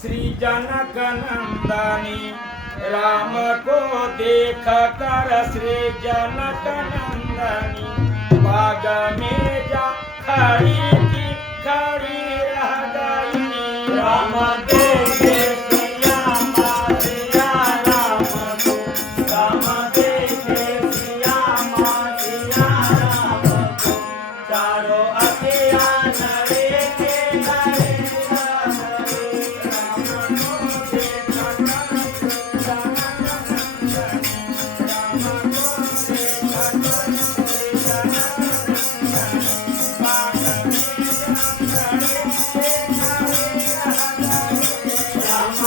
श्री जनक नंदनी राम को देख कर श्री जनक नंदनी बाग में जा खड़ी थी खड़ी रह गई। राम देखे सिया माँ सिया राम को, राम देखे सिया माँ सिया राम को, चारों अखियाँ नरे के नरे राम को देखा कर जनक नंदनी, राम को देखा कर श्री जनक नंदनी बाग में जा खड़ी थी खड़ी रह गई। राम